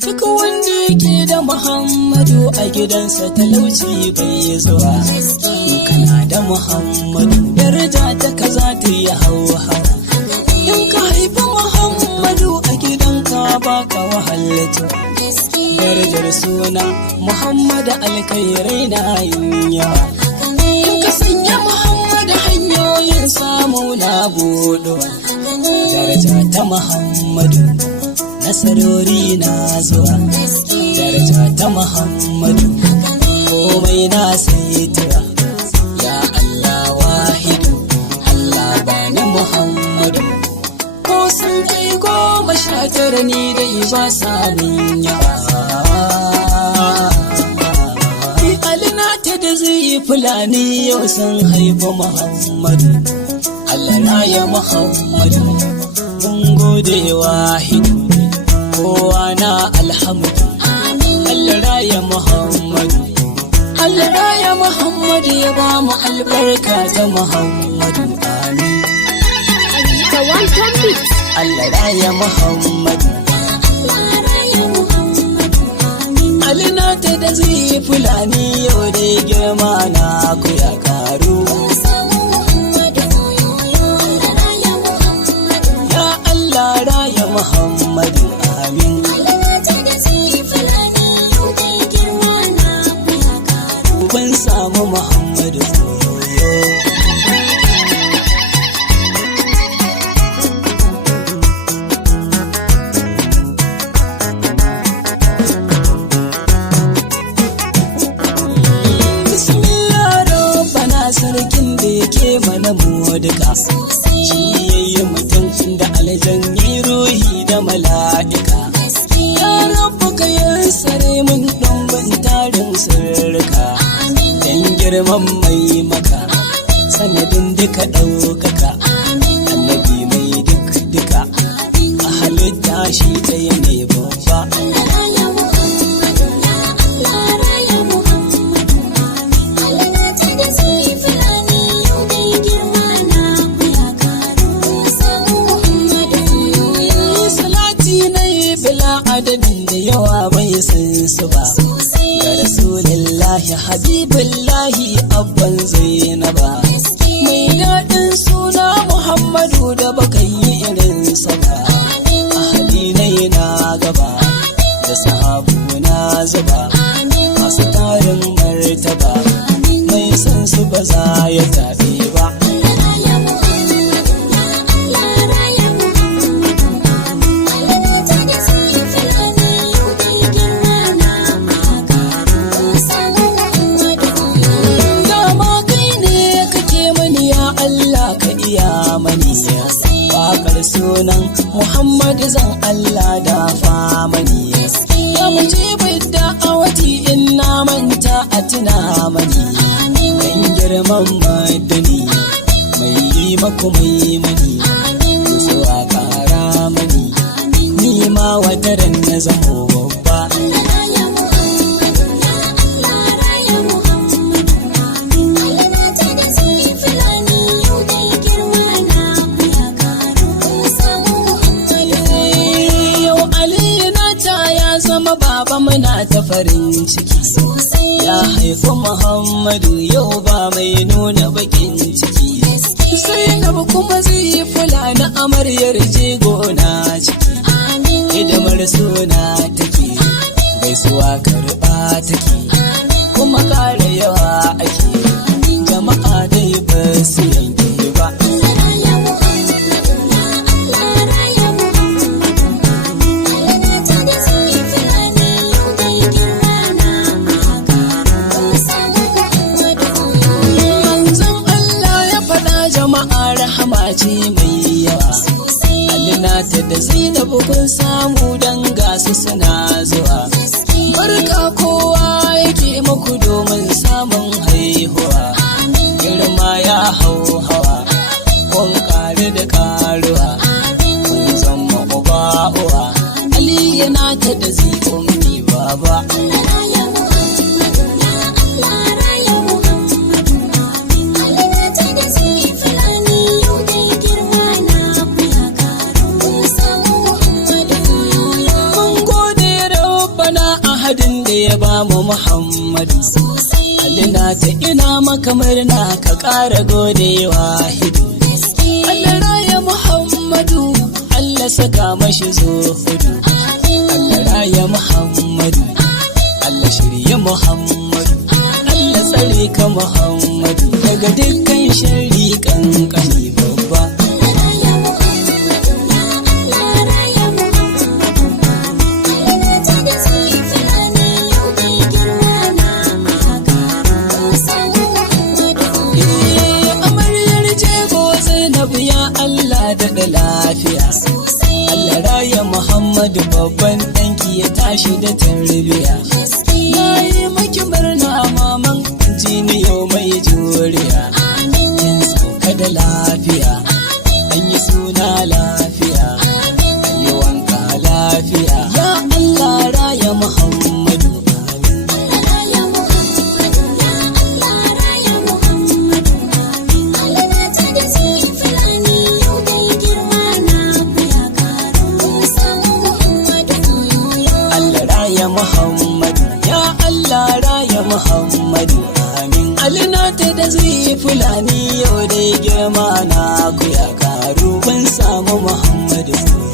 Duk wanda yake da Muhammadu a gidansa talauci bai zuwa. In kana da Muhammadu daraja ta kaza ta yi hauha. In ka haifi Muhammadu a gidanka baka wahalatu. Darajar suna Muhammadu alkhairai na yin yawa. In ka sanya Muhammadu hanyoyin samu na buɗuwa. Daraja ta Muhammadu nasarori na zuwa. Daraja ta Muhammadu komai na saituwa. Ya Allah wahidu Allah bani Muhammadu. Ko sun kai 19 ni dai ba samun yawa. Alina ta da zai Fulani yau sun haifi Muhammadu. Allah na ya Muhammadu mun gode wahidu kowa na alhamdu. Allah raya Muhammadu, Allah raya Muhammadu ya ba mu albarka ta Muhammadu. Amin. Allah raya Muhammadu, Alina ta da zai Fulani yau dai girma na ku ya karu. Ya Allah raya Muhammadu. Amin. Ban samu Muhammadu yoyo. Bismillah Rabbana sarkin da yake mana duka. Shi yayi mutum da aljanni ruhi da mala'ika. Ya Rabbu ka yassare mun ɗumbin tarin sirrika. Dan girman mai maka sanadin duka ɗaukaka. Annabi mai duka a halitta shi ɗaya ne babba. Salati na yi bila adadin da yawa bai san su ba. Ga Rasulullahi Habibullahi abban Zainaba. Mai daɗin suna Muhammadu da baka yi irinsa ba. Ahali na yana gaba da sahabu na zuba. Masu tarin martaba mai san su ba za ya taɓe ba. Bakar sunan Muhammadu zan Allah da famani. Ya mujibin da'awati in na manta a tuna mani. Dan girman madani mai yi maku mai mani. Zuwa kara mani ni ma wataran na zamo babba. Baba muna ta farin ciki ya haifi Muhammadu yau ba mai nuna bakin ciki. Zainab kuma zai Fulani amaryar jigona ciki. Hidimar suna take gaisuwa karɓa take kuma ƙara yawa ake. Jama'a dai ba su yanke ba. Rahama ce mai yawa. Alina ta da Zainabu kun samu dan gasu suna zuwa. Barka kowa yake muku domin samun haihuwa. Girma ya hau hawa kun kare da karuwa. Kun zama uba uwa. Alina ta da zikon mi baba. ahadin da ya ba mu Muhammadu. Alina ta ina maka murna ka ƙara godewa hidu. Allah raya Muhammadu, Allah saka mashi zuhudu. Allah raya Muhammadu, Allah shirya Muhammadu, Allah tsare ka Muhammadu daga dukkan sharri kankani babba. Da lafiya Allah raya Muhammadu babban ɗanki ya tashi da tarbiya. Na yi maki murna maman jiniyo mai juriya. Kin sauka da lafiya, an yi suna lafiya, an yi wanka lafiya. Ya Allah raya Muhammadu. Muhammadu, ya Allah raya Muhammadu, amin. Alina ta da zai fulani yau dai girma na ku ya karu, kun samu Muhammadu.